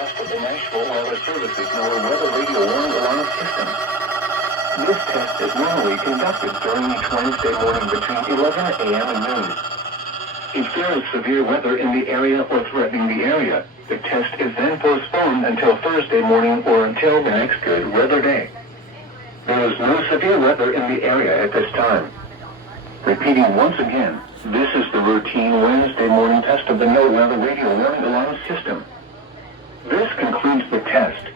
test of the National Weather Service's NOAA Weather Radio Warning Alarm System. This test is normally conducted during each Wednesday morning between 11 a.m. and noon. If there is severe weather in the area or threatening the area, the test is then postponed until Thursday morning or until the next good weather day. There is no severe weather in the area at this time. Repeating once again, this is the routine Wednesday morning test of the NOAA Weather Radio Warning Alarm System. This concludes the test.